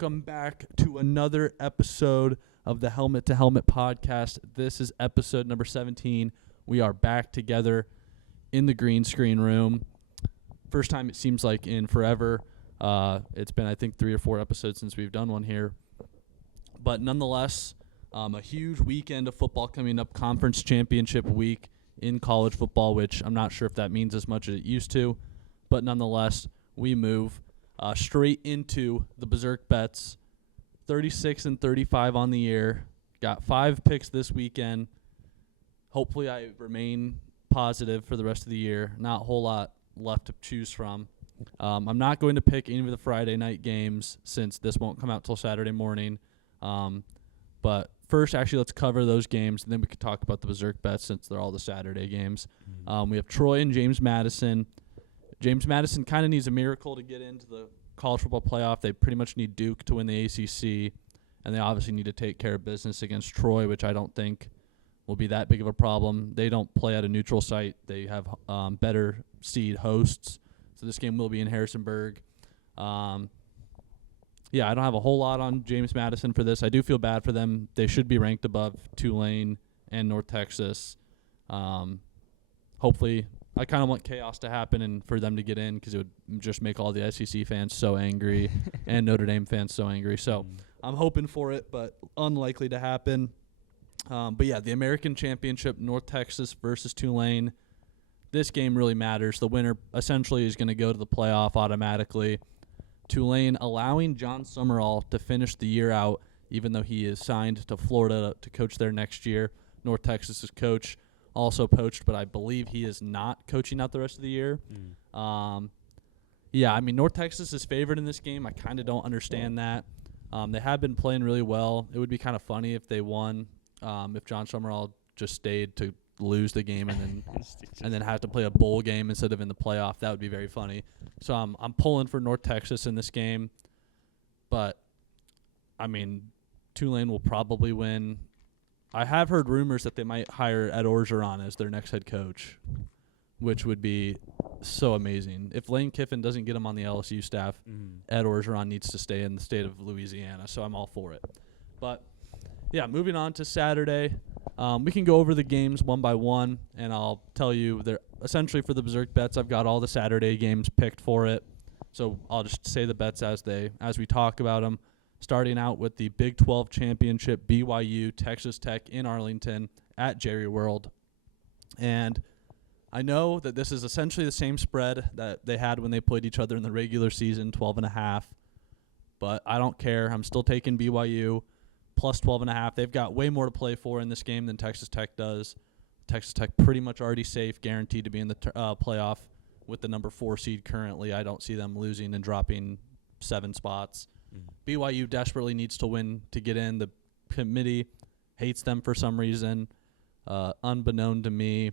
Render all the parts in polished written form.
welcome back to another episode of the Helmet to Helmet podcast. This is episode number 17. We are back together in the green screen room. First time it seems like in forever. It's been, I think, 3 or 4 episodes since we've done one here. But nonetheless, a huge weekend of football coming up, conference championship week in college football, which I'm not sure if that means as much as it used to. But nonetheless, we move straight into the BeZRK bets. 36 and 35 on the year. Got 5 picks this weekend. Hopefully I remain positive for the rest of the year. Not a whole lot left to choose from. I'm not going to pick any of the Friday night games since this won't come out till Saturday morning. But first, actually, let's cover those games, and then we can talk about the BeZRK bets since they're all the Saturday games. We have Troy and James Madison. James Madison kind of needs a miracle to get into the college football playoff. They pretty much need Duke to win the ACC, and they obviously need to take care of business against Troy, which I don't think will be that big of a problem. They don't play at a neutral site. They have better seed hosts, so this game will be in Harrisonburg. I don't have a whole lot on James Madison for this. I do feel bad for them. They should be ranked above Tulane and North Texas. Hopefully, I kind of want chaos to happen and for them to get in because it would just make all the SEC fans so angry and Notre Dame fans so angry. So I'm hoping for it, but unlikely to happen. The American Championship, North Texas versus Tulane. This game really matters. The winner essentially is going to go to the playoff automatically. Tulane allowing John Summerall to finish the year out, even though he is signed to Florida to coach there next year. North Texas's coach also poached, but I believe he is not coaching out the rest of the year. North Texas is favored in this game. I kind of don't understand that. They have been playing really well. It would be kind of funny if they won, if John Summerall just stayed to lose the game and then have to play a bowl game instead of in the playoff. That would be very funny. So I'm pulling for North Texas in this game, but Tulane will probably win. I have heard rumors that they might hire Ed Orgeron as their next head coach, which would be so amazing. If Lane Kiffin doesn't get him on the LSU staff, Ed Orgeron needs to stay in the state of Louisiana, so I'm all for it. But, moving on to Saturday. We can go over the games one by one, and I'll tell you, they're essentially for the BeZRK bets, I've got all the Saturday games picked for it. So I'll just say the bets as we talk about them. Starting out with the Big 12 Championship, BYU, Texas Tech in Arlington at Jerry World. And I know that this is essentially the same spread that they had when they played each other in the regular season, 12.5. But I don't care. I'm still taking BYU plus 12.5. They've got way more to play for in this game than Texas Tech does. Texas Tech pretty much already safe, guaranteed to be in the playoff with the number 4 seed currently. I don't see them losing and dropping 7 spots. BYU desperately needs to win to get in. The committee hates them for some reason. Unbeknown to me,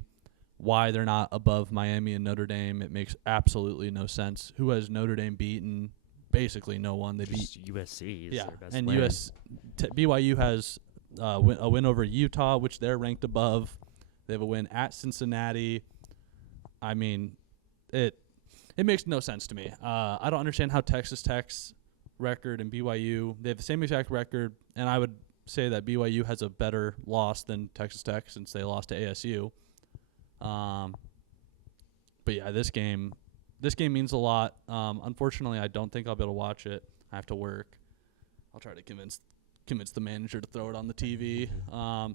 why they're not above Miami and Notre Dame, it makes absolutely no sense. Who has Notre Dame beaten? Basically no one. They beat USC. Their best and player. BYU has a win over Utah, which they're ranked above. They have a win at Cincinnati. It makes no sense to me. I don't understand how Texas Tech's record and BYU, they have the same exact record, and I would say that BYU has a better loss than Texas Tech since they lost to ASU. This game means a lot. Unfortunately, I don't think I'll be able to watch it. I have to work. I'll try to convince the manager to throw it on the TV. I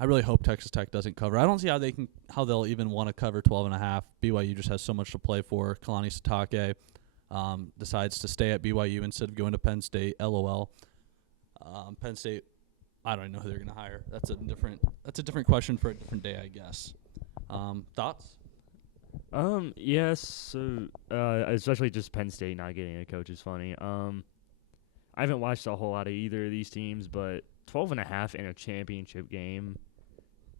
really hope Texas Tech doesn't cover. I don't see how they'll even want to cover 12.5. BYU just has so much to play for. Kalani Sitake decides to stay at BYU instead of going to Penn State. LOL. Penn State, I don't even know who they're going to hire. That's a different question for a different day, I guess. Thoughts? Yes. So, especially just Penn State not getting a coach is funny. I haven't watched a whole lot of either of these teams, but 12.5 in a championship game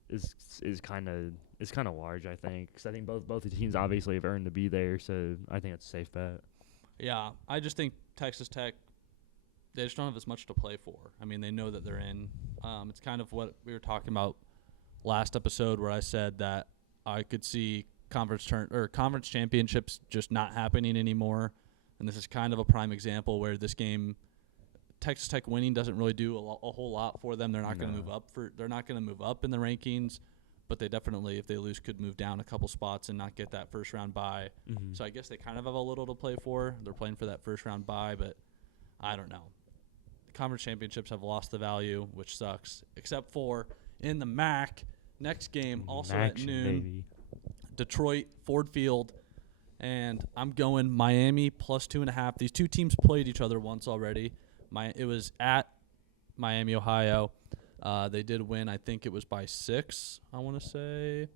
is kind of large, I think, because I think both the teams obviously have earned to be there, so I think it's a safe bet. Yeah, I just think Texas Tech, they just don't have as much to play for. They know that they're in. It's kind of what we were talking about last episode, where I said that I could see conference championships just not happening anymore. and this is kind of a prime example where this game, Texas Tech winning doesn't really do a whole lot for them. They're not going to move up they're not going to move up in the rankings, but they definitely, if they lose, could move down a couple spots and not get that first round bye. Mm-hmm. So I guess they kind of have a little to play for. They're playing for that first round bye, but I don't know. The conference championships have lost the value, which sucks, except for in the MAC next game, also at noon, baby. Detroit, Ford Field, and I'm going Miami plus 2.5. These two teams played each other once already. It was at Miami, Ohio. They did win. I think it was by 6, I want to say.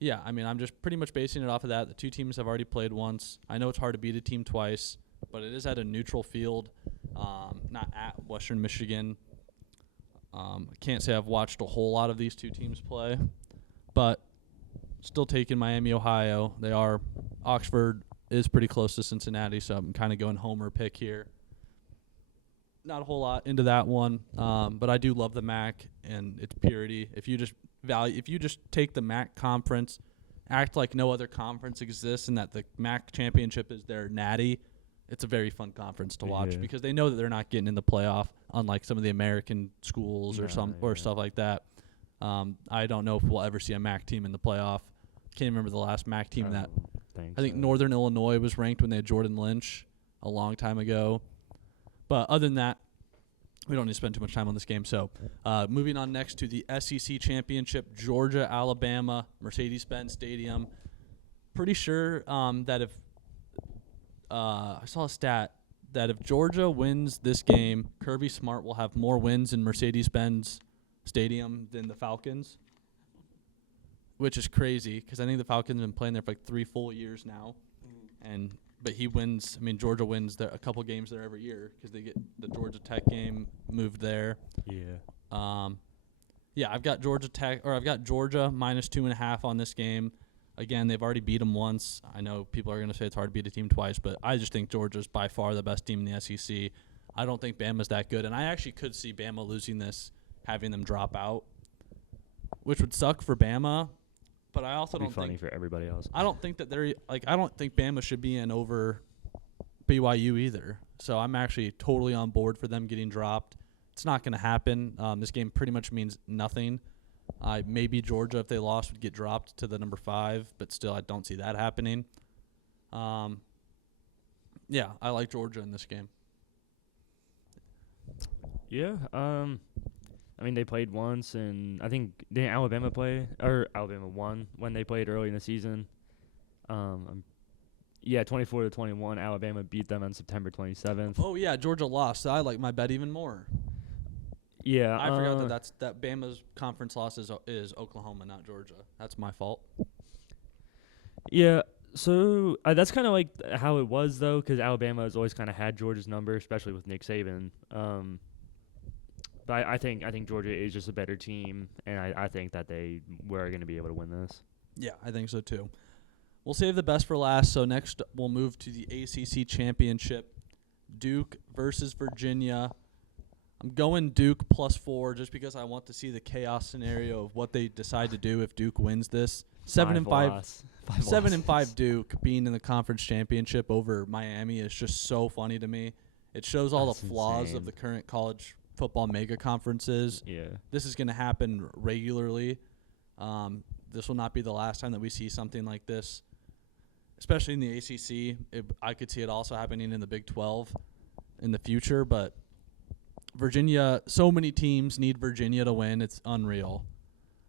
Yeah, I mean, I'm just pretty much basing it off of that. The two teams have already played once. I know it's hard to beat a team twice, but it is at a neutral field, not at Western Michigan. I can't say I've watched a whole lot of these two teams play, but still taking Miami, Ohio. Oxford is pretty close to Cincinnati, so I'm kind of going homer pick here. Not a whole lot into that one, but I do love the MAC and its purity. If you just take the MAC conference, act like no other conference exists, and that the MAC championship is their natty, it's a very fun conference to watch because they know that they're not getting in the playoff, unlike some of the American schools or stuff like that. I don't know if we'll ever see a MAC team in the playoff. Can't remember the last MAC team that. I think Northern Illinois was ranked when they had Jordan Lynch a long time ago. But other than that, we don't need to spend too much time on this game. So moving on next to the SEC Championship, Georgia, Alabama, Mercedes-Benz Stadium. Pretty sure that if I saw a stat that if Georgia wins this game, Kirby Smart will have more wins in Mercedes-Benz Stadium than the Falcons, which is crazy because I think the Falcons have been playing there for like 3 full years now. But he wins. I mean, Georgia wins there a couple games there every year because they get the Georgia Tech game moved there. Yeah. Yeah, I've got Georgia minus 2.5 on this game. Again, they've already beat them once. I know people are going to say it's hard to beat a team twice, but I just think Georgia's by far the best team in the SEC. I don't think Bama's that good, and I actually could see Bama losing this, having them drop out, which would suck for Bama. But I also don't funny think for everybody else. I don't think that I don't think Bama should be in over BYU either. So I'm actually totally on board for them getting dropped. It's not going to happen. This game pretty much means nothing. Maybe Georgia, if they lost, would get dropped to the number 5, but still, I don't see that happening. Yeah, I like Georgia in this game. Yeah. I mean, they played once, and I think didn't Alabama play, or Alabama won when they played early in the season. 24-21, Alabama beat them on September 27th. Oh yeah, Georgia lost. So I like my bet even more. Yeah, I forgot that Bama's conference loss is Oklahoma, not Georgia. That's my fault. Yeah, so that's kind of like how it was though, because Alabama has always kind of had Georgia's number, especially with Nick Saban. But I think Georgia is just a better team, and I think that they were going to be able to win this. Yeah, I think so too. We'll save the best for last, so next we'll move to the ACC Championship, Duke versus Virginia. I'm going Duke plus 4 just because I want to see the chaos scenario of what they decide to do if Duke wins this. 7-5 Duke being in the conference championship over Miami is just so funny to me. It shows all the flaws of the current college football mega conferences. Yeah. This is going to happen regularly. This will not be the last time that we see something like this, especially in the ACC. I could see it also happening in the Big 12 in the future, but Virginia, so many teams need Virginia to win. It's unreal.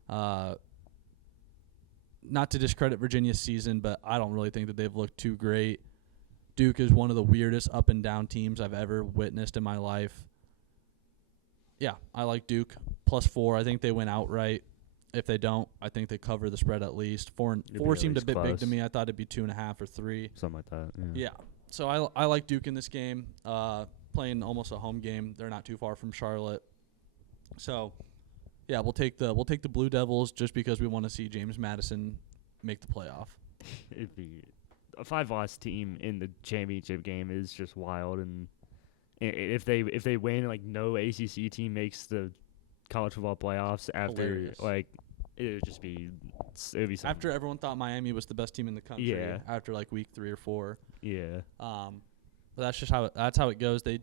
Not to discredit Virginia's season, but I don't really think that they've looked too great. Duke is one of the weirdest up and down teams I've ever witnessed in my life. Yeah, I like Duke plus 4. I think they win outright. If they don't, I think they cover the spread at least. 4 seemed a bit big to me. I thought it'd be 2.5 or 3. Something like that. Yeah. So I like Duke in this game. Playing almost a home game. They're not too far from Charlotte. So, yeah, we'll take the Blue Devils just because we want to see James Madison make the playoff. It'd be a 5-loss team in the championship game is just wild, and if they win, like no ACC team makes the college football playoffs after Hilarious. like it would just be it would be something. After everyone thought Miami was the best team in the country. Yeah. After like week 3 or 4. Yeah. But that's just how it goes. They,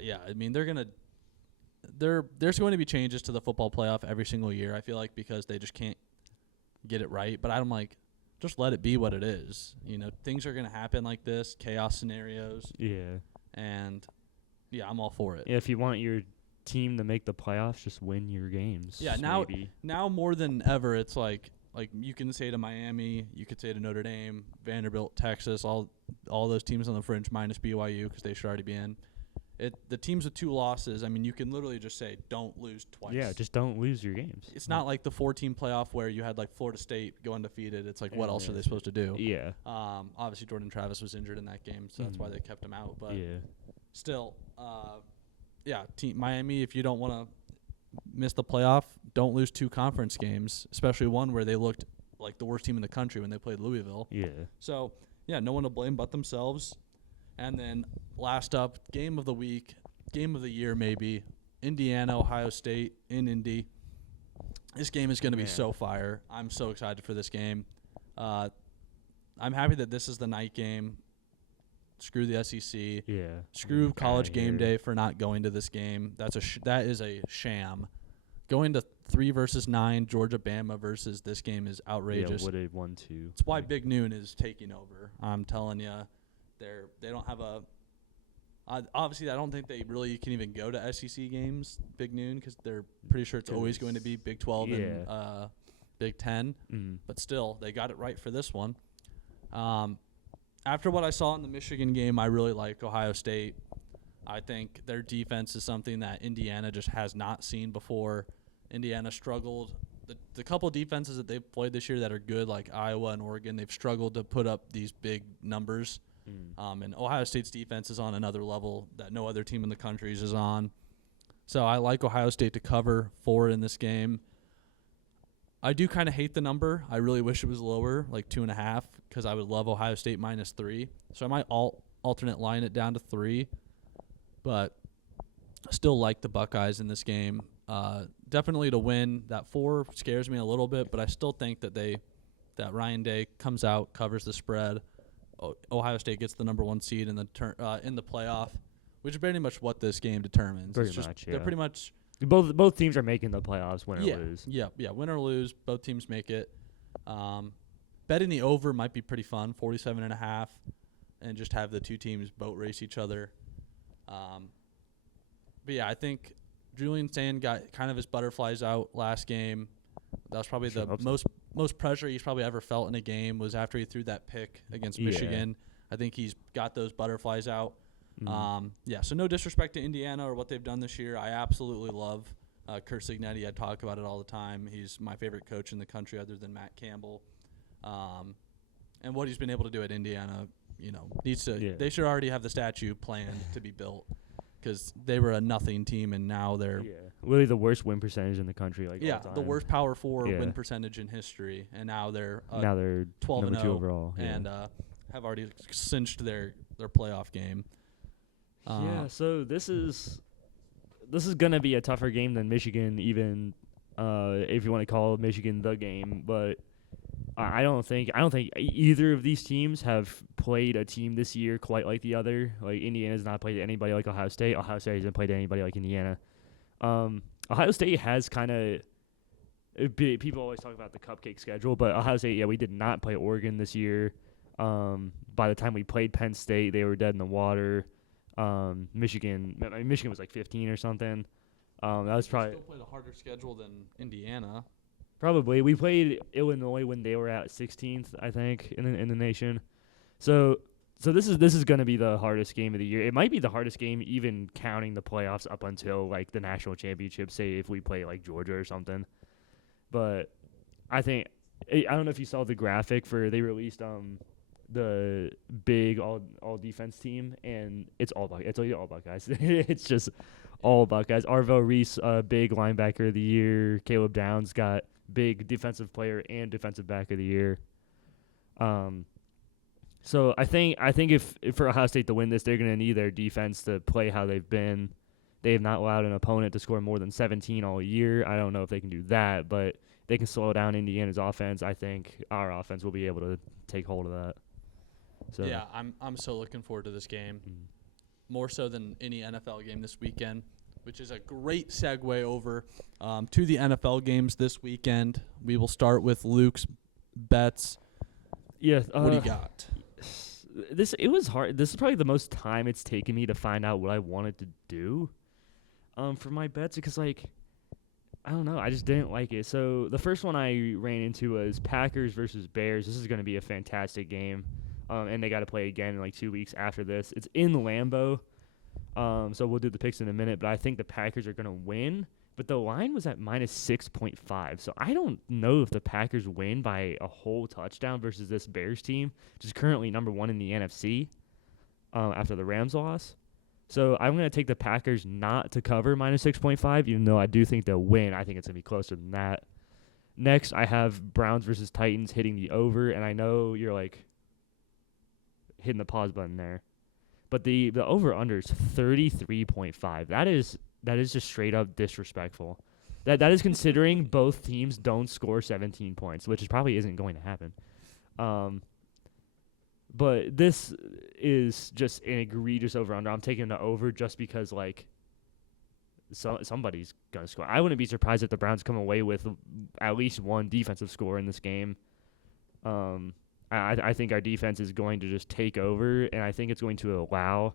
yeah. I mean, there's going to be changes to the football playoff every single year. I feel like because they just can't get it right. But I'm like, just let it be what it is. You know, things are going to happen like this, chaos scenarios. Yeah. And yeah, I'm all for it. Yeah, if you want your team to make the playoffs, just win your games. Yeah, now more than ever, it's like you can say to Miami, you could say to Notre Dame, Vanderbilt, Texas, all those teams on the fringe minus BYU because they should already be in. The teams with 2 losses, I mean, you can literally just say don't lose twice. Yeah, just don't lose your games. It's not like the 4-team playoff where you had like Florida State go undefeated. It's like what else are they supposed to do? Yeah. Obviously Jordan Travis was injured in that game, so that's why they kept him out. But still, yeah, Miami, if you don't want to miss the playoff, don't lose 2 conference games, especially one where they looked like the worst team in the country when they played Louisville. Yeah. So, yeah, no one to blame but themselves. And then last up, game of the week, game of the year maybe, Indiana, Ohio State in Indy. This game is going to be so fire. I'm so excited for this game. I'm happy that this is the night game. Screw the SEC. Yeah. Screw College Game Day for not going to this game. That is a sham. Going to 3 versus 9, Georgia Bama versus this game is outrageous. Yeah, would have won 2. It's why Big Noon is taking over. I'm telling you, they don't have a. Obviously, I don't think they really can even go to SEC games, Big Noon, because they're pretty sure it's always going to be Big 12 and Big 10. But still, they got it right for this one. After what I saw in the Michigan game, I really like Ohio State. I think their defense is something that Indiana just has not seen before. Indiana struggled. The couple defenses that they've played this year that are good, like Iowa and Oregon, they've struggled to put up these big numbers. And Ohio State's defense is on another level that no other team in the country is on. So I like Ohio State to cover 4 in this game. I do kind of hate the number. I really wish it was lower, like 2.5, because I would love Ohio State minus 3. So I might alternate line it down to 3, but still like the Buckeyes in this game. Definitely to win. That 4 scares me a little bit, but I still think that Ryan Day comes out, covers the spread. Ohio State gets the number 1 seed in the playoff, which is pretty much what this game determines. They're pretty much. Both teams are making the playoffs, win or lose. Yeah, win or lose, both teams make it. Betting the over might be pretty fun, 47.5, and just have the 2 teams boat race each other. But yeah, I think Julian Sand got kind of his butterflies out last game. That was probably the most pressure he's probably ever felt in a game was after he threw that pick against Michigan. I think he's got those butterflies out. So no disrespect to Indiana or what they've done this year. I absolutely love Kurt Signetti. I talk about it all the time. He's my favorite coach in the country other than Matt Campbell. And what he's been able to do at Indiana, they should already have the statue planned to be built because they were a nothing team and now they're literally the worst win percentage in the country. All time. The worst Power 4 win percentage in history, and now they're 12 and 2 overall, and have already cinched their playoff game. So this is gonna be a tougher game than Michigan, even if you want to call Michigan the game. But I don't think either of these teams have played a team this year quite like the other. Like Indiana's not played anybody like Ohio State. Ohio State hasn't played anybody like Indiana. Ohio State has kind of people always talk about the cupcake schedule, but Ohio State, we did not play Oregon this year. By the time we played Penn State, they were dead in the water. Michigan was like 15 or something. That was probably still played a harder schedule than Indiana. Probably. We played Illinois when they were at 16th, I think, in the nation. So this is going to be the hardest game of the year. It might be the hardest game, even counting the playoffs up until like the national championship. Say if we play like Georgia or something. But I don't know if you saw the graphic they released the big all defense team, and it's all Buckeyes. It's just all Buckeyes. Arvo Reese, big linebacker of the year. Caleb Downs got big defensive player and defensive back of the year. So I think if for Ohio State to win this, they're gonna need their defense to play how they've been They have not allowed an opponent to score more than 17 all year. I don't know if they can do that, but they can slow down Indiana's offense. I think our offense will be able to take hold of that. So Yeah, I'm so looking forward to this game, more so than any NFL game this weekend, which is a great segue over to the NFL games this weekend. We will start with Luke's bets. yeah, What do you got? It was hard. This is probably the most time it's taken me to find out what I wanted to do for my bets because, like, I don't know. I just didn't like it. So the first one I ran into was Packers versus Bears. This is going to be a fantastic game, and they got to play again in like 2 weeks after this. It's in Lambeau, so we'll do the picks in a minute, but I think the Packers are going to win. But the line was at minus 6.5, so I don't know if the Packers win by a whole touchdown versus this Bears team, which is currently number 1 in the NFC after the Rams loss. So I'm going to take the Packers not to cover minus 6.5, even though I do think they'll win. I think it's going to be closer than that. Next, I have Browns versus Titans hitting the over, and I know you're like hitting the pause button there. But the over-under is 33.5. That is just straight up disrespectful. That is considering both teams don't score 17 points, which probably isn't going to happen. But this is just an egregious over-under. I'm taking the over just because, like, somebody's going to score. I wouldn't be surprised if the Browns come away with at least one defensive score in this game. I think our defense is going to just take over, and I think it's going to allow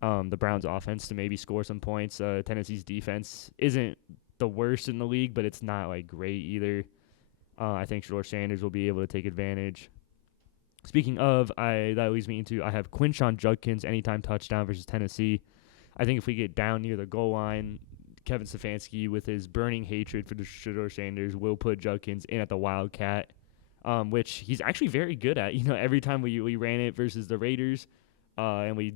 the Browns' offense to maybe score some points. Tennessee's defense isn't the worst in the league, but it's not, like, great either. I think George Sanders will be able to take advantage. Speaking of, that leads me into I have Quinshon Judkins anytime touchdown versus Tennessee. I think if we get down near the goal line, Kevin Stefanski, with his burning hatred for George Sanders, will put Judkins in at the Wildcat, which he's actually very good at. You know, every time we ran it versus the Raiders, and we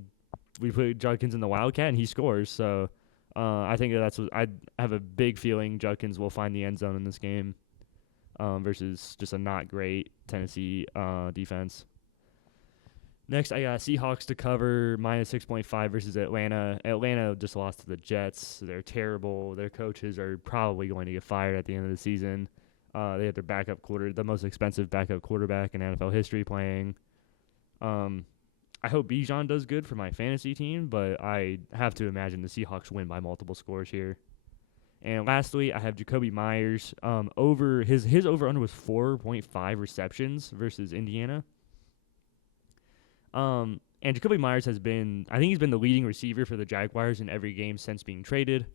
put Judkins in the Wildcat, and he scores. So I think that's what I have a big feeling Judkins will find the end zone in this game. Versus just a not great Tennessee defense. Next, I got Seahawks to cover minus 6.5 versus Atlanta. Atlanta just lost to the Jets. They're terrible. Their coaches are probably going to get fired at the end of the season. They had their the most expensive backup quarterback in NFL history playing. I hope Bijan does good for my fantasy team, but I have to imagine the Seahawks win by multiple scores here. And lastly, I have Jacoby Myers. Over his over-under was 4.5 receptions versus Indiana. And Jacoby Myers I think he's been the leading receiver for the Jaguars in every game since being traded.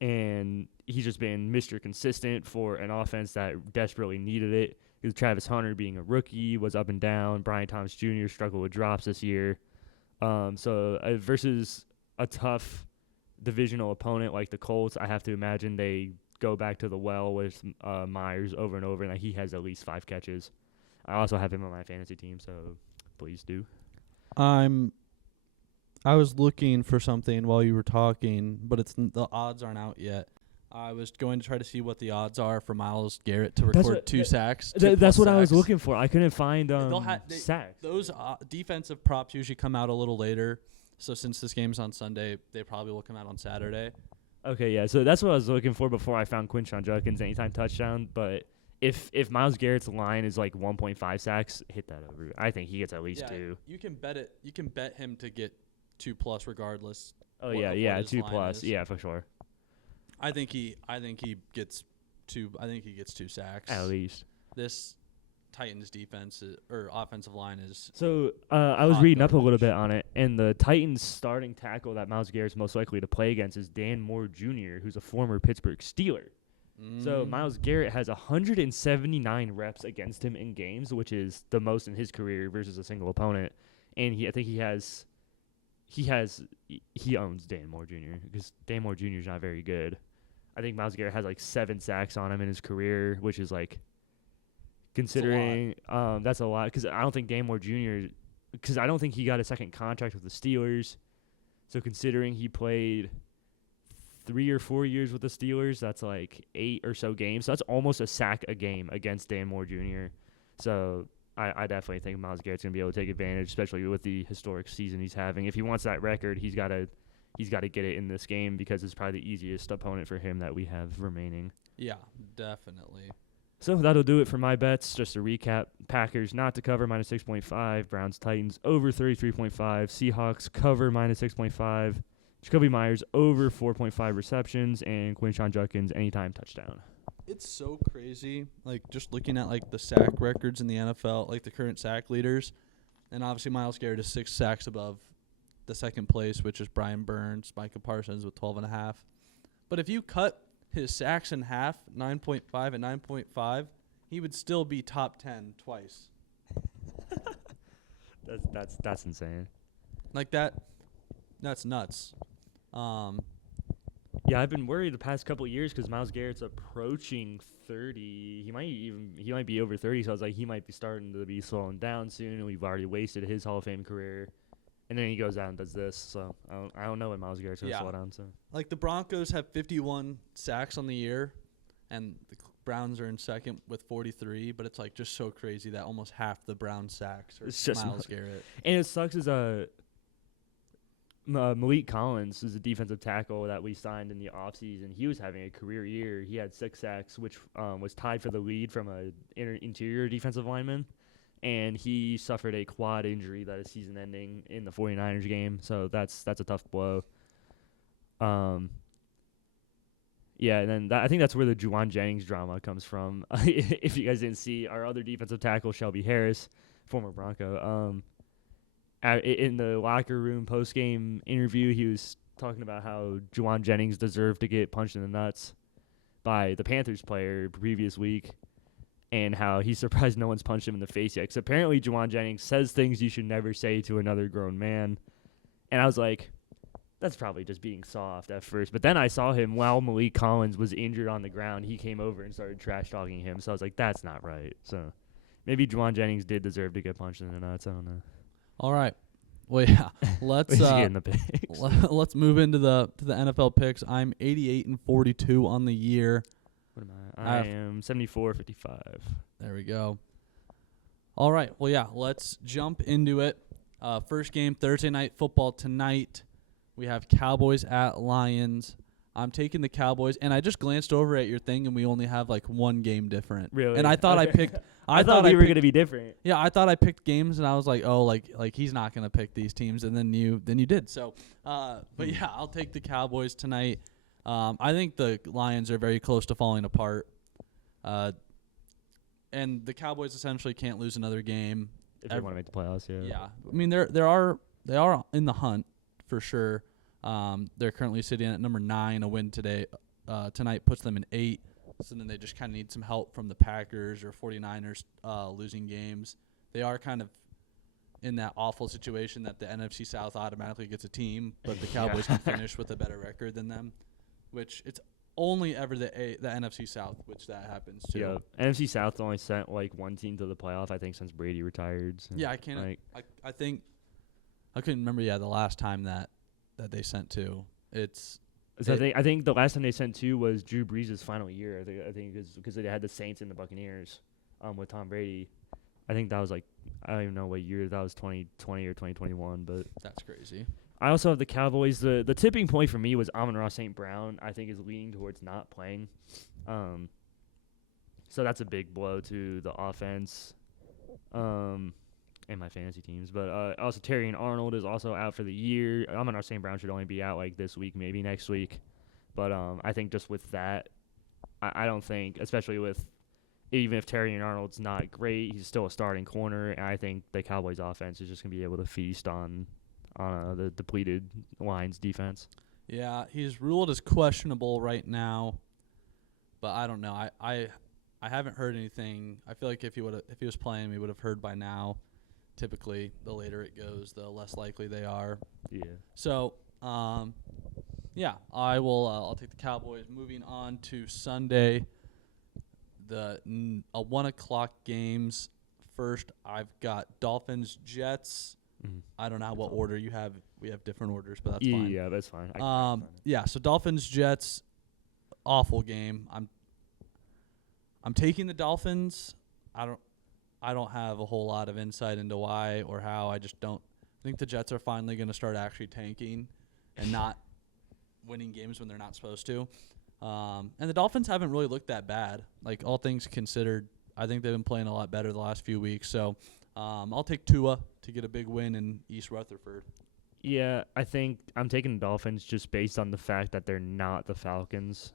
And he's just been Mr. Consistent for an offense that desperately needed it. Because Travis Hunter, being a rookie, was up and down. Brian Thomas Jr. struggled with drops this year. So versus a tough divisional opponent like the Colts, I have to imagine they go back to the well with Myers over and over, and that he has at least 5 catches. I also have him on my fantasy team, so please do. I was looking for something while you were talking, but the odds aren't out yet. I was going to try to see what the odds are for Myles Garrett to record 2 sacks. That's what I was looking for. I couldn't find sacks. Those defensive props usually come out a little later. So since this game's on Sunday, they probably will come out on Saturday. Okay, yeah. So that's what I was looking for before I found Quinshon Judkins anytime touchdown. But if Myles Garrett's line is like 1.5 sacks, hit that over. I think he gets at least 2. You can bet it. You can bet him to get 2+ regardless. Oh yeah, 2+. Yeah, for sure. I think he gets 2. I think he gets 2 sacks at least. This Titans defense or offensive line is. So I was reading up a little bit on it, and the Titans starting tackle that Myles Garrett's most likely to play against is Dan Moore Jr., who's a former Pittsburgh Steeler. So Myles Garrett has 179 reps against him in games, which is the most in his career versus a single opponent. And I think he owns Dan Moore Jr. because Dan Moore Jr. is not very good. I think Myles Garrett has like 7 sacks on him in his career, which is like, considering that's a lot, because I don't think Dan Moore Jr. because I don't think he got a second contract with the Steelers. So considering he played 3 or 4 years with the Steelers, that's like 8 or so games. So that's almost a sack a game against Dan Moore Jr. So I definitely think Myles Garrett's going to be able to take advantage, especially with the historic season he's having. If he wants that record, he's got to he's got to get it in this game because it's probably the easiest opponent for him that we have remaining. Yeah, definitely. So that'll do it for my bets. Just to recap, Packers not to cover -6.5, Browns Titans over 33.5, Seahawks cover -6.5, Jacoby Myers over 4.5 receptions, and Quinshon Judkins anytime touchdown. It's so crazy, like, just looking at, like, the sack records in the NFL, like, the current sack leaders. And obviously Myles Garrett is 6 sacks above the second place, which is Brian Burns, Micah Parsons with 12.5. But if you cut his sacks in half, 9.5 and 9.5, he would still be top 10 twice. That's insane. Like, that's nuts. Yeah, I've been worried the past couple of years because Myles Garrett's approaching 30. He might be over 30. So I was like, he might be starting to be slowing down soon, and we've already wasted his Hall of Fame career. And then he goes out and does this. So I don't know when Myles Garrett's gonna slow down. So like, the Broncos have 51 sacks on the year, and the Browns are in second with 43. But it's like just so crazy that almost half the Browns sacks are Myles Garrett. And it sucks as Malik Collins is a defensive tackle that we signed in the offseason. He was having a career year. He had 6 sacks, which was tied for the lead from a interior defensive lineman. And he suffered a quad injury that is season-ending in the 49ers game. So that's a tough blow. Yeah, and then I think that's where the Juwan Jennings drama comes from. If you guys didn't see, our other defensive tackle, Shelby Harris, former Bronco, in the locker room post-game interview, he was talking about how Juwan Jennings deserved to get punched in the nuts by the Panthers player previous week, and how he's surprised no one's punched him in the face yet. Because apparently Juwan Jennings says things you should never say to another grown man. And I was like, that's probably just being soft at first. But then I saw him while Malik Collins was injured on the ground. He came over and started trash-talking him. So I was like, that's not right. So maybe Juwan Jennings did deserve to get punched in the nuts. I don't know. All right. Well, yeah. Let's get in the picks. Let's move into the NFL picks. I'm 88-42 on the year. What am I? I am 74-55. There we go. All right. Well, yeah. Let's jump into it. First game, Thursday night football tonight. We have Cowboys at Lions. I'm taking the Cowboys, and I just glanced over at your thing, and we only have like one game different. Really? And I thought I picked. I thought we were gonna be different. Yeah, I thought I picked games, and I was like, oh, like he's not gonna pick these teams, and then you did. So, but yeah, I'll take the Cowboys tonight. I think the Lions are very close to falling apart, and the Cowboys essentially can't lose another game if they want to make the playoffs. Yeah. Yeah, I mean they are in the hunt for sure. They're currently sitting at number 9. A win tonight puts them in 8. So then they just kind of need some help from the Packers or 49ers losing games. They are kind of in that awful situation that the NFC South automatically gets a team, but the Cowboys can finish with a better record than them, which it's only ever the NFC South which that happens to. Yeah, NFC South only sent like one team to the playoff, I think, since Brady retired. So yeah, I can't. I think I couldn't remember. Yeah, the last time that they sent to. I think the last time they sent 2 was Drew Brees' final year. I think because they had the Saints and the Buccaneers, with Tom Brady. I think that was like, I don't even know what year that was, 2020 or 2021, but that's crazy. I also have the Cowboys. The tipping point for me was Amon-Ra St. Brown. I think is leaning towards not playing. So that's a big blow to the offense. And my fantasy teams. But also Terrion Arnold is also out for the year. Amon-Ra St. Brown should only be out like this week, maybe next week. But I think just with that, I don't think, especially with, even if Terrion Arnold's not great, he's still a starting corner. And I think the Cowboys offense is just going to be able to feast on the depleted Lions defense. Yeah, he's ruled as questionable right now. But I don't know. I haven't heard anything. I feel like if he was playing, we would have heard by now. Typically, the later it goes, the less likely they are. Yeah. So, yeah, I will. I'll take the Cowboys. Moving on to Sunday, the 1:00 games. First, I've got Dolphins Jets. Mm-hmm. I don't know what order you have. We have different orders, but that's fine. Yeah, that's fine. Yeah. So Dolphins Jets, awful game. I'm taking the Dolphins. I don't have a whole lot of insight into why or how. I just don't think the Jets are finally going to start actually tanking and not winning games when they're not supposed to. And the Dolphins haven't really looked that bad. Like, all things considered, I think they've been playing a lot better the last few weeks. So I'll take Tua to get a big win in East Rutherford. Yeah, I think I'm taking the Dolphins just based on the fact that they're not the Falcons.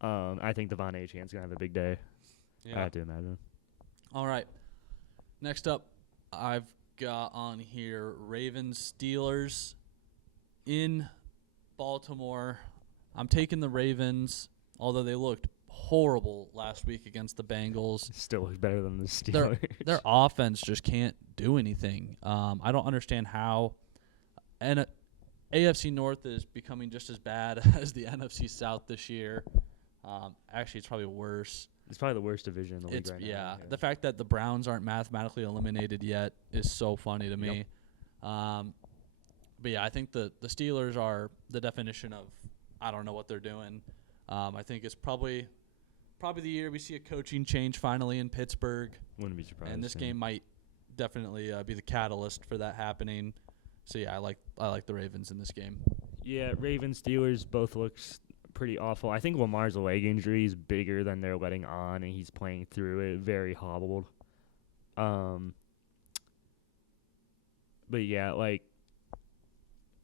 I think Devon Achane's going to have a big day. I have to imagine. All right. Next up, I've got on here Ravens Steelers in Baltimore. I'm taking the Ravens, although they looked horrible last week against the Bengals. Still look better than the Steelers. Their offense just can't do anything. I don't understand how. And AFC North is becoming just as bad as the NFC South this year. Actually, it's probably worse. It's probably the worst division in the league right now. Yeah, the fact that the Browns aren't mathematically eliminated yet is so funny to me. But yeah, I think the Steelers are the definition of I don't know what they're doing. I think it's probably the year we see a coaching change finally in Pittsburgh. Wouldn't be surprised. And this game might definitely be the catalyst for that happening. So yeah, I like the Ravens in this game. Yeah, Ravens, Steelers both looks pretty awful. I think Lamar's leg injury is bigger than they're letting on, and he's playing through it very hobbled. But yeah, like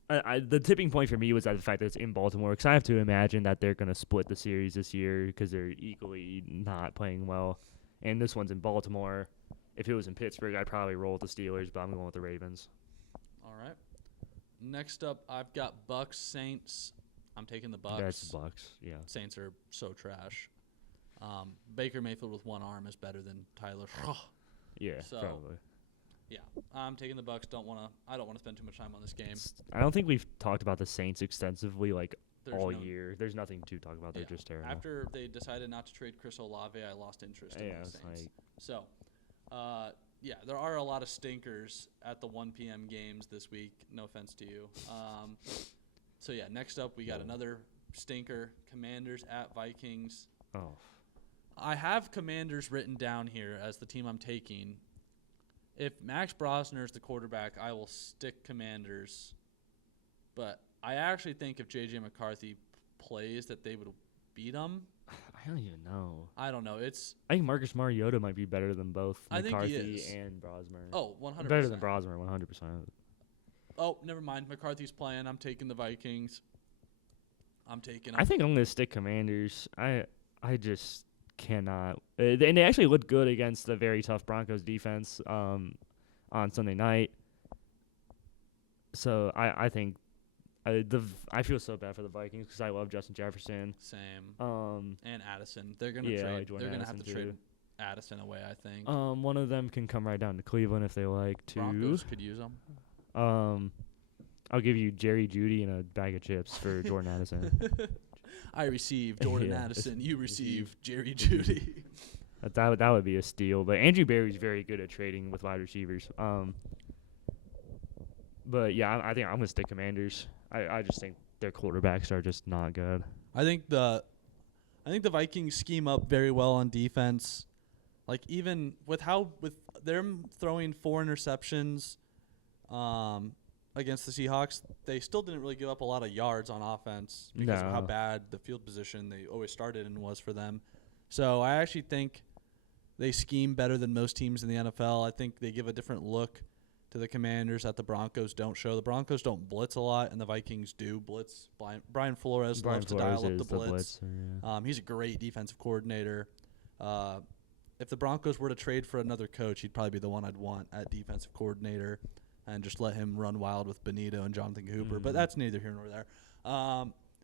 the tipping point for me was at the fact that it's in Baltimore, because I have to imagine that they're going to split the series this year because they're equally not playing well. And this one's in Baltimore. If it was in Pittsburgh, I'd probably roll with the Steelers, but I'm going with the Ravens. All right. Next up, I've got Bucks Saints. I'm taking the Bucks. That's the Bucks, yeah. Saints are so trash. Baker Mayfield with one arm is better than Tyler. Yeah, so, probably. Yeah, I'm taking the Bucks. I don't want to spend too much time on this game. I don't think we've talked about the Saints extensively all year. There's nothing to talk about. They're just terrible. After they decided not to trade Chris Olave, I lost interest in the Saints. So, yeah, there are a lot of stinkers at the 1 p.m. games this week. No offense to you. So, yeah, next up we got another stinker, Commanders at Vikings. Oh. I have Commanders written down here as the team I'm taking. If Max Brosner is the quarterback, I will stick Commanders. But I actually think if J.J. McCarthy plays that they would beat him. I don't even know. I don't know. I think Marcus Mariota might be better than both McCarthy and Brosmer. Oh, 100%. Better than Brosmer, 100%. Oh, never mind. McCarthy's playing. I'm taking the Vikings. I'm taking them. I think I'm going to stick Commanders. I just cannot. And they actually looked good against the very tough Broncos defense on Sunday night. So I think I feel so bad for the Vikings because I love Justin Jefferson. Same. And Addison. They're gonna trade. They're gonna have to trade Addison away, I think. One of them can come right down to Cleveland if they like to. Broncos could use them. I'll give you Jerry Jeudy and a bag of chips for Jordan Addison. I receive Jordan Addison. You receive Jerry Jeudy. That would be a steal. But Andrew Berry's very good at trading with wide receivers. But yeah, I think I'm gonna stick Commanders. I just think their quarterbacks are just not good. I think the Vikings scheme up very well on defense. Like even with them throwing 4 interceptions against the Seahawks, they still didn't really give up a lot of yards on offense because of how bad the field position they always started in was for them. So I actually think they scheme better than most teams in the NFL. I think they give a different look to the Commanders that the Broncos don't show. The Broncos don't blitz a lot, and the Vikings do blitz. Brian Flores loves to dial up the blitz. He's a great defensive coordinator. If the Broncos were to trade for another coach, he'd probably be the one I'd want at defensive coordinator and just let him run wild with Benito and Jonathan Cooper. But that's neither here nor there.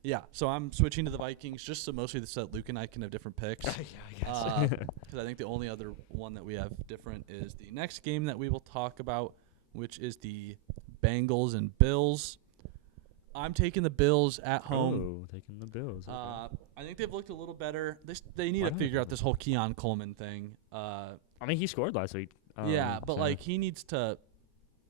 Yeah, so I'm switching to the Vikings just so mostly so that Luke and I can have different picks. Yeah, I guess. Because I think the only other one that we have different is the next game that we will talk about, which is the Bengals and Bills. I'm taking the Bills at home. Oh, taking the Bills. Okay. I think they've looked a little better. They need to figure out this whole Keon Coleman thing. I mean, he scored last week. Yeah, but like he needs to,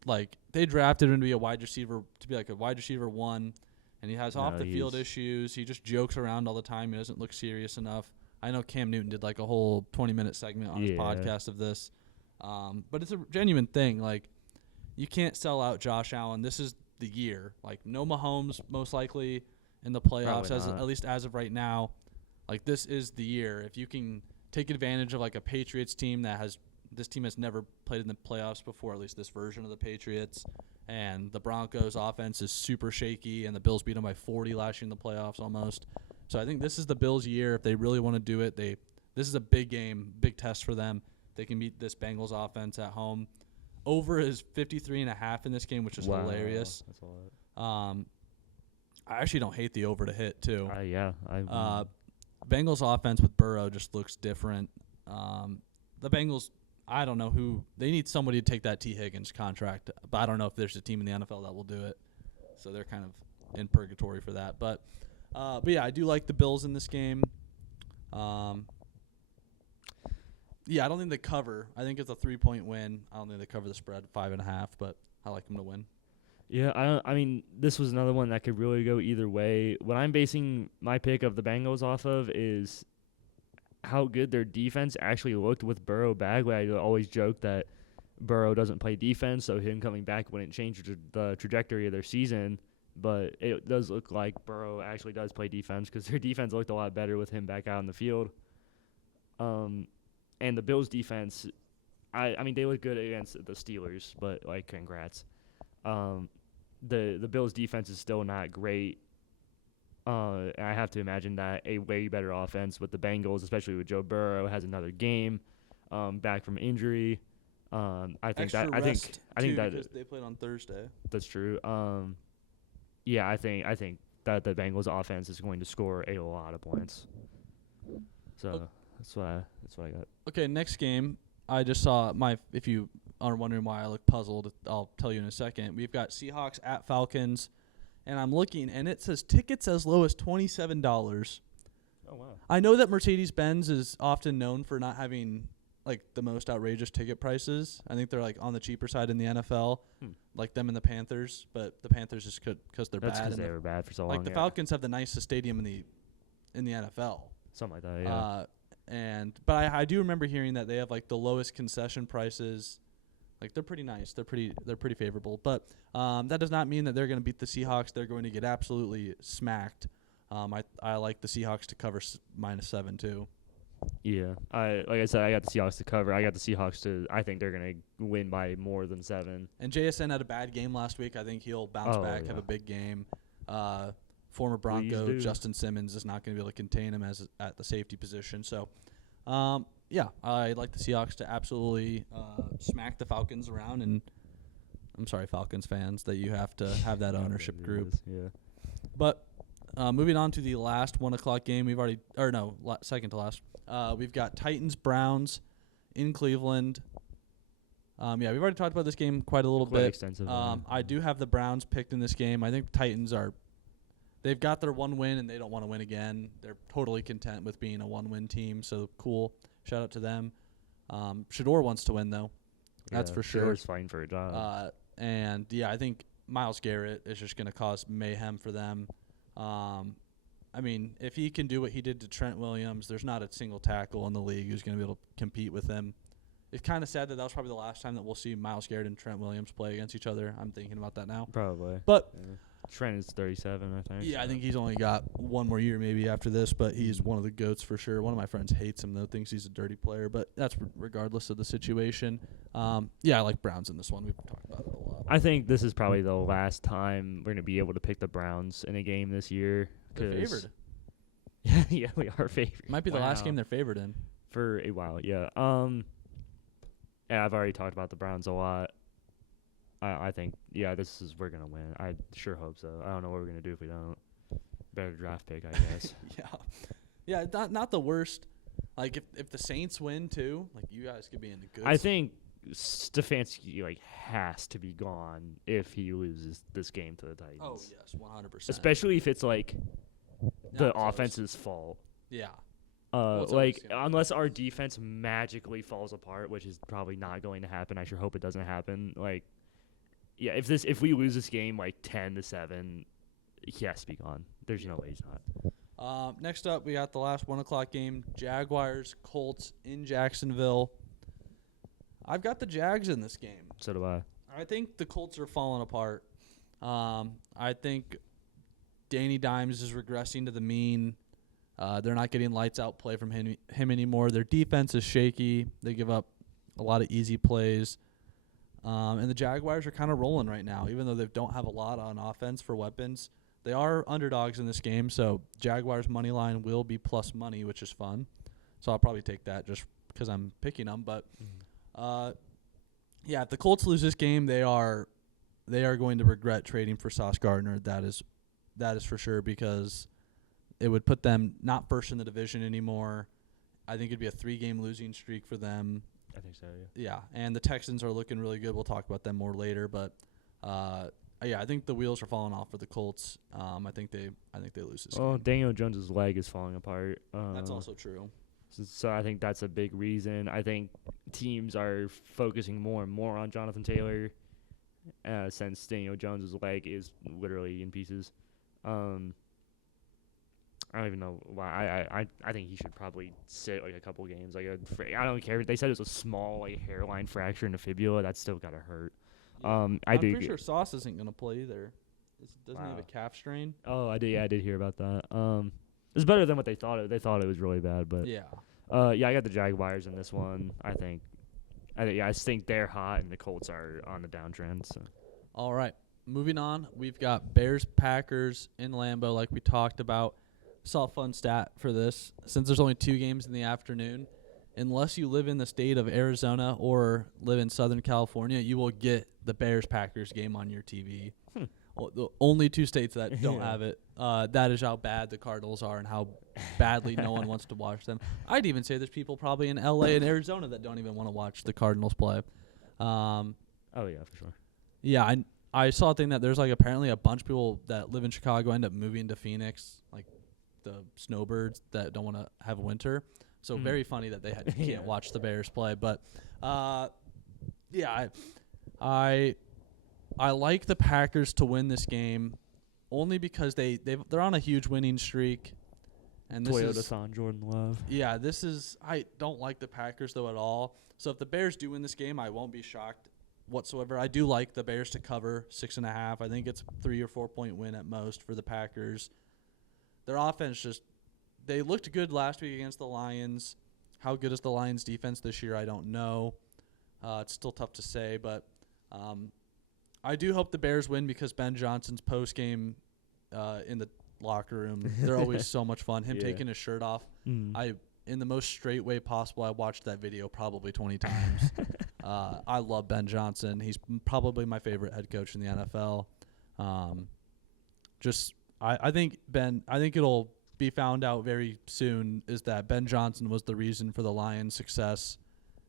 like they drafted him to be a wide receiver, a wide receiver 1, and he has off the field issues. He just jokes around all the time. He doesn't look serious enough. I know Cam Newton did like a whole 20-minute segment on his podcast of this, but it's a genuine thing. Like you can't sell out Josh Allen. This is the year. Like, no Mahomes most likely in the playoffs, at least as of right now. Like, this is the year. If you can take advantage of, like, a Patriots team this team has never played in the playoffs before, at least this version of the Patriots, and the Broncos offense is super shaky, and the Bills beat them by 40 last year in the playoffs almost. So I think this is the Bills' year. If they really want to do it, this is a big game, big test for them. They can beat this Bengals offense at home. Over is 53.5 in this game, which is hilarious. That's a lot. I actually don't hate the over to hit, too. Bengals offense with Burrow just looks different. The Bengals, I don't know who. They need somebody to take that T. Higgins contract, but I don't know if there's a team in the NFL that will do it. So they're kind of in purgatory for that. But yeah, I do like the Bills in this game. Yeah, I don't think they cover. I think it's a 3-point win. I don't think they cover the spread 5.5, but I like them to win. Yeah, I mean, this was another one that could really go either way. What I'm basing my pick of the Bengals off of is how good their defense actually looked with Burrow back. I always joke that Burrow doesn't play defense, so him coming back wouldn't change the trajectory of their season. But it does look like Burrow actually does play defense because their defense looked a lot better with him back out in the field. And the Bills' defense, I mean, they look good against the Steelers, but, like, congrats. The Bills' defense is still not great. And I have to imagine that a way better offense with the Bengals, especially with Joe Burrow, has another game back from injury. I think because they played on Thursday. That's true. Yeah, I think that the Bengals' offense is going to score a lot of points. So that's what I got. Okay, next game. I just saw if you are wondering why I look puzzled, I'll tell you in a second. We've got Seahawks at Falcons, and I'm looking, and it says tickets as low as $27. Oh, wow. I know that Mercedes-Benz is often known for not having, like, the most outrageous ticket prices. I think they're, like, on the cheaper side in the NFL, like them and the Panthers, but the Panthers just because they're bad. That's because they were bad for so long. Like, the Falcons have the nicest stadium in the NFL. Something like that, yeah. But I do remember hearing that they have, like, the lowest concession prices. Like, they're pretty nice. They're pretty favorable. But that does not mean that they're going to beat the Seahawks. They're going to get absolutely smacked. I like the Seahawks to cover -7 too. Yeah, like I said, I got the Seahawks to cover. I got the Seahawks to. I think they're going to win by more than 7. And JSN had a bad game last week. I think he'll bounce back, have a big game. Former Bronco Justin Simmons is not going to be able to contain him at the safety position. So, yeah, I'd like the Seahawks to absolutely smack the Falcons around. And I'm sorry, Falcons fans, that you have to have that ownership group. Yeah. But moving on to the last 1 o'clock game, second to last. We've got Titans-Browns in Cleveland. Yeah, we've already talked about this game quite a little bit. Extensively. I do have the Browns picked in this game. I think the Titans they've got their one win, and they don't want to win again. They're totally content with being a one-win team, so cool. Shout out to them. Shador wants to win, though. That's for sure. Shador's fighting for a job. And, yeah, I think Myles Garrett is just going to cause mayhem for them. I mean, if he can do what he did to Trent Williams, there's not a single tackle in the league who's going to be able to compete with him. It's kind of sad that was probably the last time that we'll see Myles Garrett and Trent Williams play against each other. I'm thinking about that now. Probably. But Trent is 37, I think. Yeah, I think he's only got one more year maybe after this, but he's one of the GOATs for sure. One of my friends hates him, though, thinks he's a dirty player, but that's regardless of the situation. Yeah, I like Browns in this one. We've talked about it a lot. I think this is probably the last time we're going to be able to pick the Browns in a game this year. They're favored. Yeah, we are favored. Might be the last game they're favored in. For a while, yeah. Yeah, I've already talked about the Browns a lot. I think, yeah, we're going to win. I sure hope so. I don't know what we're going to do if we don't. Better draft pick, I guess. Yeah, not the worst. Like, if the Saints win, too, like, you guys could be in the good. I think Stefanski, like, has to be gone if he loses this game to the Titans. Oh, yes, 100%. Especially if it's, like, the offense's fault. Yeah. Unless our defense magically falls apart, which is probably not going to happen. I sure hope it doesn't happen. Like, yeah, if we lose this game like 10-7, he has to be gone. There's no way he's not. Next up, we got the last 1 o'clock game: Jaguars Colts in Jacksonville. I've got the Jags in this game. So do I. I think the Colts are falling apart. I think Danny Dimes is regressing to the mean. They're not getting lights out play from him anymore. Their defense is shaky. They give up a lot of easy plays. And the Jaguars are kind of rolling right now, even though they don't have a lot on offense for weapons. They are underdogs in this game, so Jaguars money line will be plus money, which is fun. So I'll probably take that just because I'm picking them. But yeah, if the Colts lose this game, they are going to regret trading for Sauce Gardner. That is for sure, because it would put them not first in the division anymore. I think it'd be a 3-game losing streak for them. I think so, yeah. Yeah, and the Texans are looking really good. We'll talk about them more later, but yeah, I think the wheels are falling off for the Colts. I think they lose this Well, game. Daniel Jones' leg is falling apart. That's also true. So I think that's a big reason. I think teams are focusing more and more on Jonathan Taylor since Daniel Jones' leg is literally in pieces. I don't even know why. I think he should probably sit like a couple games. I don't care. They said it was a small hairline fracture in the fibula. That's still gotta hurt. I'm pretty sure Sauce isn't gonna play either. Doesn't he have a calf strain? Oh, I did. Yeah, I did hear about that. It's better than what they thought. They thought it was really bad, but Yeah. yeah, I got the Jaguars in this one. I think they're hot and the Colts are on the downtrend. So. All right, moving on. We've got Bears Packers in Lambeau, like we talked about. Saw a fun stat for this. Since there's only 2 games in the afternoon, unless you live in the state of Arizona or live in Southern California, you will get the Bears-Packers game on your TV. Well, the only 2 states that don't have it. That is how bad the Cardinals are and how badly no one wants to watch them. I'd even say there's people probably in L.A. and Arizona that don't even want to watch the Cardinals play. Oh, yeah, for sure. Yeah, I saw a thing that there's apparently a bunch of people that live in Chicago end up moving to Phoenix, the snowbirds that don't want to have winter. So very funny that they can't watch the Bears play. But yeah, I like the Packers to win this game only because they're on a huge winning streak. And this Toyota San Jordan Love. Yeah, I don't like the Packers though at all. So if the Bears do win this game, I won't be shocked whatsoever. I do like the Bears to cover 6.5. I think it's a 3 or 4 point win at most for the Packers. Their offense they looked good last week against the Lions. How good is the Lions defense this year? I don't know. It's still tough to say, but I do hope the Bears win because Ben Johnson's post game in the locker room, they're always so much fun. Him taking his shirt off. In the most straight way possible, I watched that video probably 20 times. I love Ben Johnson. He's probably my favorite head coach in the NFL. I think it'll be found out very soon is that Ben Johnson was the reason for the Lions' success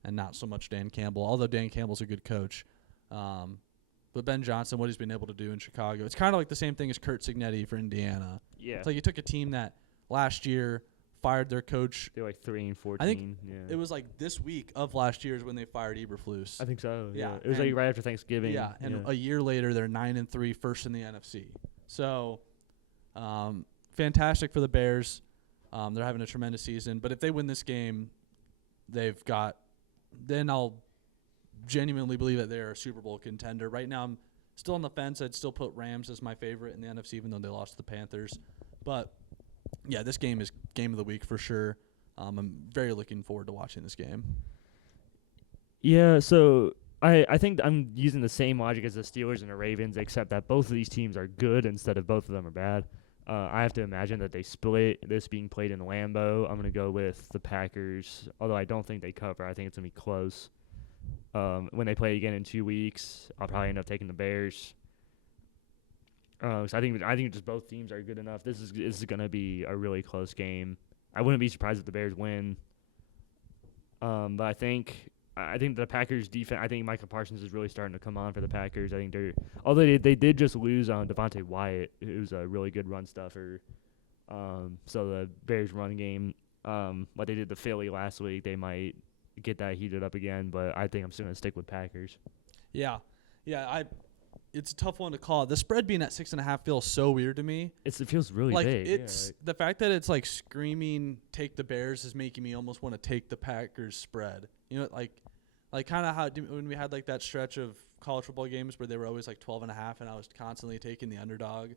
and not so much Dan Campbell, although Dan Campbell's a good coach. But Ben Johnson, what he's been able to do in Chicago, it's kind of like the same thing as Kurt Signetti for Indiana. Yeah. It's like you took a team that last year fired their coach. They're 3-14. I think it was this week of last year is when they fired Eberflus. I think so. Yeah. It was right after Thanksgiving. Yeah, and a year later they're 9-3, first in the NFC. So, fantastic for the Bears. They're having a tremendous season. But if they win this game, then I'll genuinely believe that they're a Super Bowl contender. Right now I'm still on the fence. I'd still put Rams as my favorite in the NFC, even though they lost to the Panthers. But yeah, this game is game of the week for sure. I'm very looking forward to watching this game. Yeah, so I think I'm using the same logic as the Steelers and the Ravens, except that both of these teams are good instead of both of them are bad. I have to imagine that they split, this being played in Lambeau. I'm going to go with the Packers, although I don't think they cover. I think it's going to be close. When they play again in 2 weeks, I'll probably end up taking the Bears. So I think just both teams are good enough. This is going to be a really close game. I wouldn't be surprised if the Bears win. But I think the Packers defense. I think Micah Parsons is really starting to come on for the Packers. I think although they did just lose on Devontae Wyatt, who's a really good run stuffer. So the Bears run game, what they did to Philly last week, they might get that heated up again. But I think I'm still gonna stick with Packers. Yeah. It's a tough one to call. The spread being at 6.5 feels so weird to me. It feels really big. The fact that it's screaming take the Bears is making me almost want to take the Packers spread. You know, like kind of how when we had that stretch of college football games where they were always like 12.5, and I was constantly taking the underdog,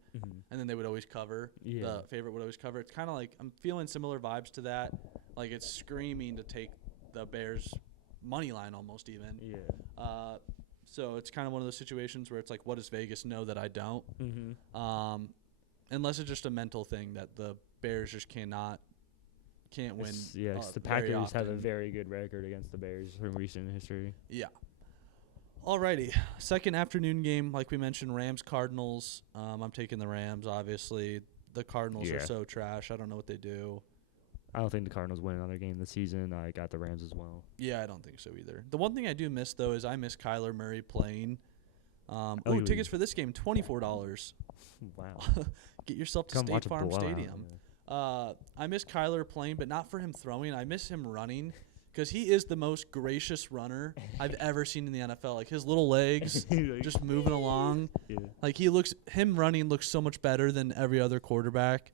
and then they would always cover. Yeah. The favorite would always cover. It's kind of like I'm feeling similar vibes to that. Like it's screaming to take the Bears money line almost even. Yeah. So it's kind of one of those situations where it's like, what does Vegas know that I don't? Unless it's just a mental thing that the Bears just can't win. Yes, the very Packers have a often. very good record against the Bears from recent history. Yeah. Alrighty. Second afternoon game, like we mentioned, Rams-Cardinals. I'm taking the Rams, obviously. The Cardinals are so trash. I don't know what they do. I don't think the Cardinals win another game this season. I got the Rams as well. Yeah, I don't think so either. The one thing I do miss, though, is I miss Kyler Murray playing. Tickets for this game, $24. Wow. Get yourself to Come State watch a Farm blowout. Stadium. I miss Kyler playing, but not for him throwing. I miss him running because he is the most gracious runner I've ever seen in the NFL. Like his little legs just moving along. Yeah. Like him running looks so much better than every other quarterback.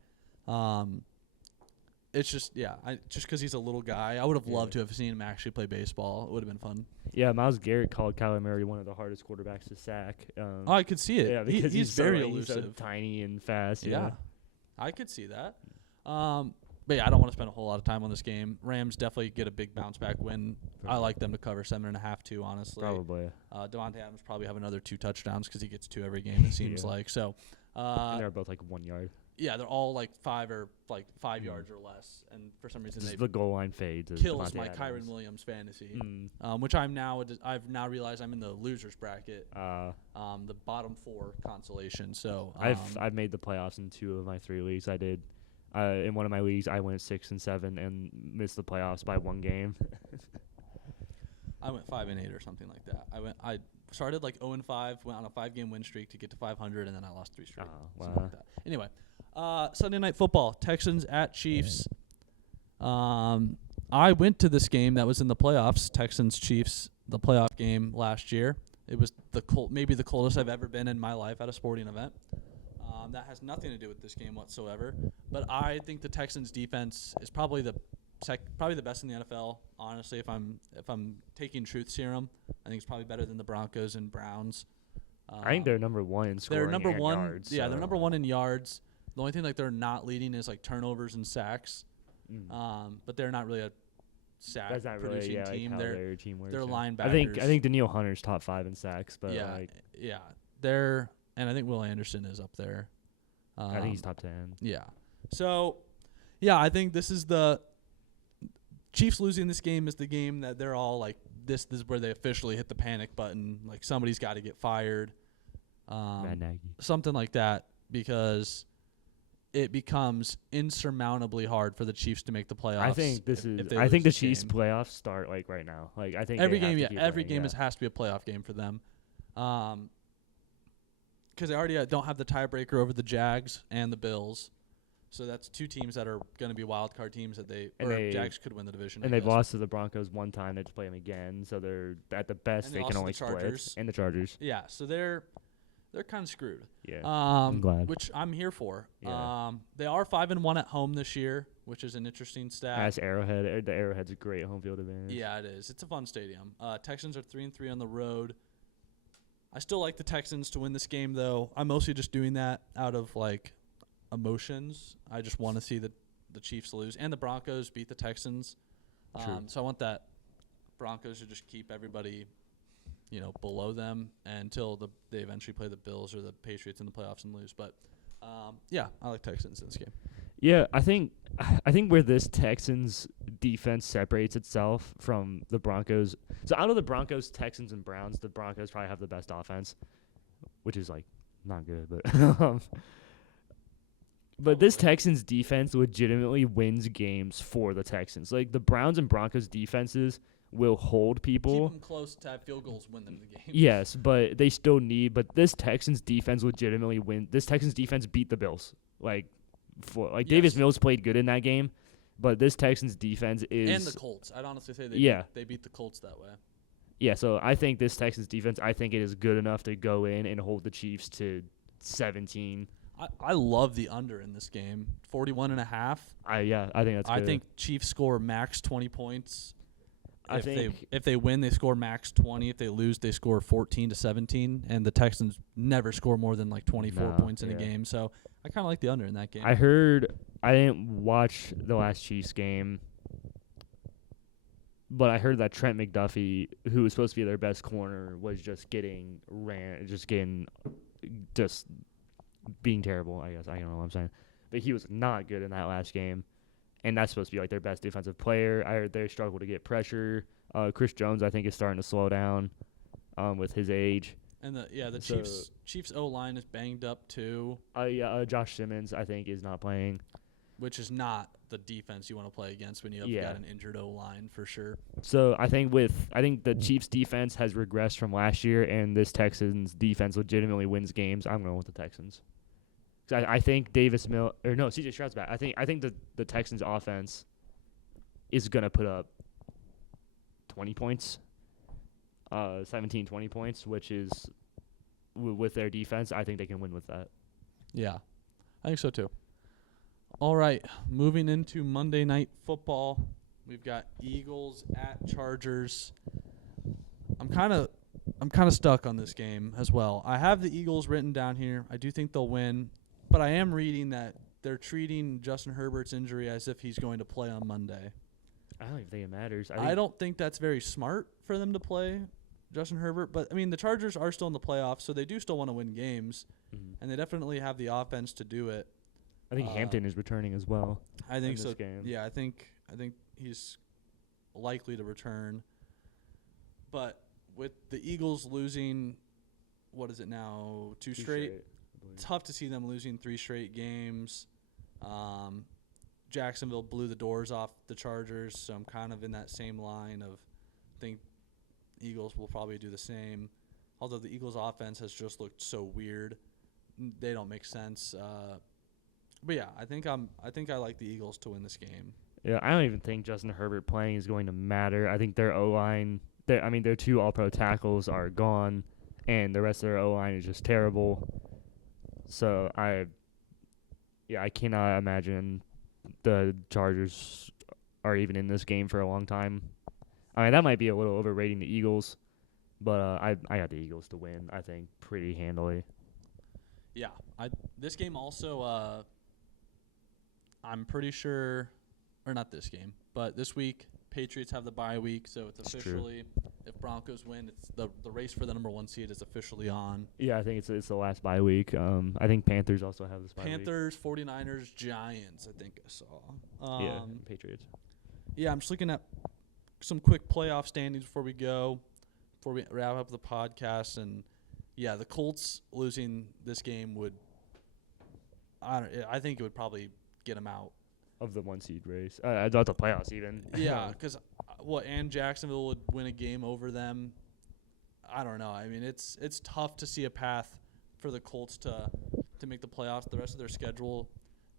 It's just, just because he's a little guy. I would have loved to have seen him actually play baseball. It would have been fun. Yeah, Myles Garrett called Kyler Murray one of the hardest quarterbacks to sack. I could see it. Yeah, because he's very he's so elusive. tiny and fast. Yeah, I could see that. But yeah, I don't want to spend a whole lot of time on this game. Rams definitely get a big bounce back win. I like them to cover 7.5 too, honestly. Probably. Devontae Adams probably have another 2 touchdowns because he gets 2 every game. It seems like so. And they're both like 1 yard. Yeah, they're all like 5 yards or less, and for some reason The goal line fades. kills Devontae my Adams. Kyron Williams fantasy, which I've now realized I'm in the losers bracket, the bottom 4 consolation. So I've made the playoffs in 2 of my 3 leagues. I did. In one of my leagues, I went 6-7 and missed the playoffs by 1 game. I went 5-8 or something like that. I started like 0-5, went on a 5-game win streak to get to 500, and then I lost 3 straight. Something like that. Anyway, Sunday Night Football, Texans at Chiefs. I went to this game that was in the playoffs, Texans-Chiefs, the playoff game last year. It was maybe the coldest I've ever been in my life at a sporting event. That has nothing to do with this game whatsoever. But I think the Texans' defense is probably the best in the NFL. Honestly, if I'm taking truth serum, I think it's probably better than the Broncos and Browns. I think they're number 1 in scoring. They're number and 1. Yards, Yeah, they're number 1 in yards. The only thing like they're not leading is like turnovers and sacks. But they're not really a sack That's not producing really, team. like how they're their team works. linebackers. I think Daniil Hunter's top 5 in sacks, but and I think Will Anderson is up there. I think he's top 10. Yeah. So, I think this is the Chiefs losing this game is the game that they're all like, this is where they officially hit the panic button. Like somebody's got to get fired. Matt Nagy. Something like that, because it becomes insurmountably hard for the Chiefs to make the playoffs. I think I think the Chiefs playoffs start like right now. Like I think every game has to be a playoff game for them. Because they already don't have the tiebreaker over the Jags and the Bills. So that's 2 teams that are going to be wild card teams that Jags could win the division. And they've lost to the Broncos 1 time. They just play them again. So they're at the best they can only split. And the Chargers. Yeah, so they're kind of screwed. Yeah, I'm glad. Which I'm here for. Yeah. They are 5-1 at home this year, which is an interesting stat. As Arrowhead, the Arrowhead's a great home field advantage. Yeah, it is. It's a fun stadium. Texans are 3-3 on the road. I still like the Texans to win this game, though. I'm mostly just doing that out of like emotions. I just want to see the Chiefs lose and the Broncos beat the Texans. So I want that Broncos to just keep everybody, below them until they eventually play the Bills or the Patriots in the playoffs and lose. But I like Texans in this game. Yeah, I think where this Texans defense separates itself from the Broncos. So out of the Broncos, Texans, and Browns, the Broncos probably have the best offense, which is like not good, but but this Texans defense legitimately wins games for the Texans. Like the Browns and Broncos defenses will hold people. Keep them close to have field goals, win them the game. Yes, but they still need. But this Texans defense legitimately win. This Texans defense beat the Bills. Davis Mills played good in that game, but this Texans defense is and the Colts. I'd honestly say they beat the Colts that way. Yeah, so I think this Texans defense, I think it is good enough to go in and hold the Chiefs to 17. I love the under in this game, 41.5. I think that's good. I think Chiefs score max 20 points. If they win, they score max 20. If they lose, they score 14-17. And the Texans never score more than like 24 points in a game. So I kind of like the under in that game. I didn't watch the last Chiefs game, but I heard that Trent McDuffie, who was supposed to be their best corner, was just being terrible, I guess. I don't know what I'm saying. But he was not good in that last game. And that's supposed to be like their best defensive player. I heard they struggle to get pressure. Chris Jones, I think, is starting to slow down with his age. And the Chiefs O-line is banged up too. Josh Simmons, I think, is not playing. Which is not the defense you want to play against when you have got an injured O-line for sure. So I think the Chiefs defense has regressed from last year, and this Texans defense legitimately wins games. I'm going with the Texans. I think CJ Stroud's back. I think the Texans offense is going to put up 20 points, 17, 20 points, which is with their defense. I think they can win with that. Yeah, I think so too. All right, moving into Monday Night Football, we've got Eagles at Chargers. I'm kind of stuck on this game as well. I have the Eagles written down here. I do think they'll win. But I am reading that they're treating Justin Herbert's injury as if he's going to play on Monday. I don't even think it matters. I don't think that's very smart for them to play Justin Herbert. But, I mean, the Chargers are still in the playoffs, so they do still want to win games. Mm-hmm. And they definitely have the offense to do it. I think Hampton is returning as well. I think so. Game. Yeah, I think he's likely to return. But with the Eagles losing, what is it now, two straight? Tough to see them losing 3 straight games. Jacksonville blew the doors off the Chargers, so I'm kind of in that same line of think Eagles will probably do the same. Although the Eagles' offense has just looked so weird, they don't make sense. But yeah, I think I like the Eagles to win this game. Yeah, I don't even think Justin Herbert playing is going to matter. I think their O-line, their 2 All-Pro tackles are gone, and the rest of their O-line is just terrible. So I cannot imagine the Chargers are even in this game for a long time. I mean, that might be a little overrating the Eagles, but I got the Eagles to win, I think, pretty handily. Yeah, this game also, I'm pretty sure, or not this game, but this week Patriots have the bye week, so it's officially, if Broncos win, it's the race for the number 1 seed is officially on. Yeah, I think it's the last bye week. I think Panthers also have this bye week. Panthers, 49ers, Giants, I think I saw. Patriots. Yeah, I'm just looking at some quick playoff standings before we wrap up the podcast. And, yeah, the Colts losing this game I think it would probably get them out. Of the 1 seed race. Not the playoffs even. Yeah, because and Jacksonville would win a game over them. I don't know. I mean, it's tough to see a path for the Colts to make the playoffs. The rest of their schedule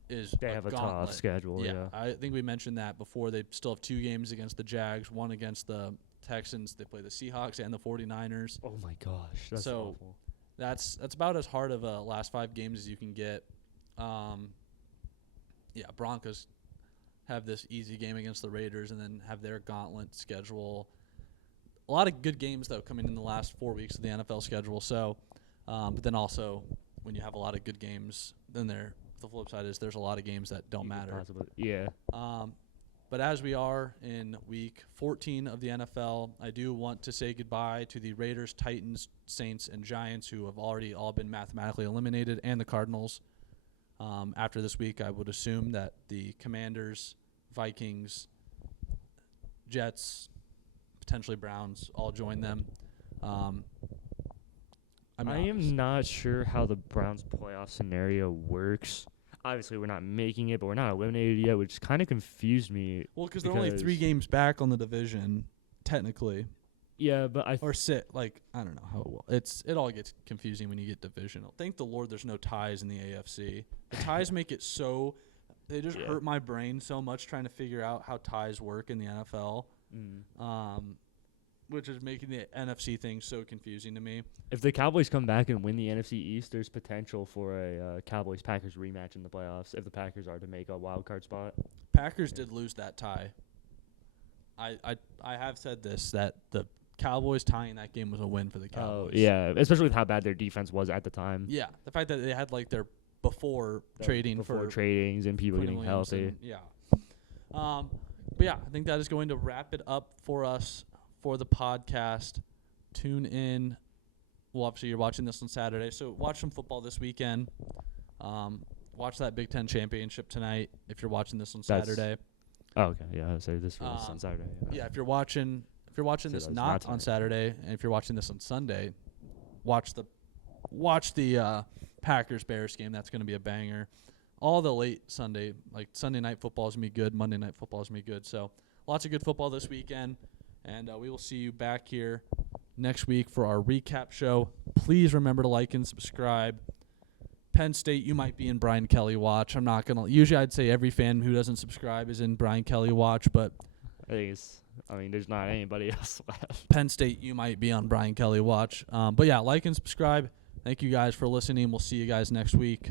is they have gauntlet. A tough schedule. Yeah, I think we mentioned that before. They still have 2 games against the Jags, 1 against the Texans. They play the Seahawks and the 49ers. Oh my gosh, that's awful. That's about as hard of a last 5 games as you can get. Broncos have this easy game against the Raiders and then have their gauntlet schedule. A lot of good games, though, coming in the last 4 weeks of the NFL schedule. So, but then also when you have a lot of good games, then the flip side is there's a lot of games that don't matter. Yeah. But as we are in week 14 of the NFL, I do want to say goodbye to the Raiders, Titans, Saints, and Giants, who have already all been mathematically eliminated, and the Cardinals. After this week, I would assume that the Commanders, Vikings, Jets, potentially Browns all join them. I am not sure how the Browns playoff scenario works. Obviously, we're not making it, but we're not eliminated yet, which kind of confused me. Well, because they're only 3 games back on the division, technically. Yeah, but I don't know how it all gets confusing when you get divisional. Thank the Lord there's no ties in the AFC. The ties make it so they just hurt my brain so much trying to figure out how ties work in the NFL. Which is making the NFC thing so confusing to me. If the Cowboys come back and win the NFC East, there's potential for a Cowboys-Packers rematch in the playoffs if the Packers are to make a wild card spot. Packers did lose that tie. I have said this, that the Cowboys tying that game was a win for the Oh, Cowboys. yeah, especially with how bad their defense was at the time. Yeah, the fact that they had like their before trading for tradings and people Quinn getting Williams healthy. and- yeah. But yeah, I think that is going to wrap it up for us for the podcast. Tune in. Well, obviously you're watching this on Saturday, so watch some football this weekend. Watch that Big Ten championship tonight if you're watching this on That's- Saturday. Oh, okay, yeah, so this was on Saturday. Yeah, if you're watching So this that's not not on tonight. Saturday, and if you're watching this on Sunday, watch the Packers Bears game. That's going to be a banger. All the late Sunday, like Sunday night football is going to be good. Monday night football is going to be good. So lots of good football this weekend, and we will see you back here next week for our recap show. Please remember to like and subscribe. Penn State, you might be in Brian Kelly watch. I'm not gonna. Usually, I'd say every fan who doesn't subscribe is in Brian Kelly watch, but I mean, there's not anybody else left. Penn State, you might be on Brian Kelly watch. But yeah, like and subscribe. Thank you guys for listening. We'll see you guys next week.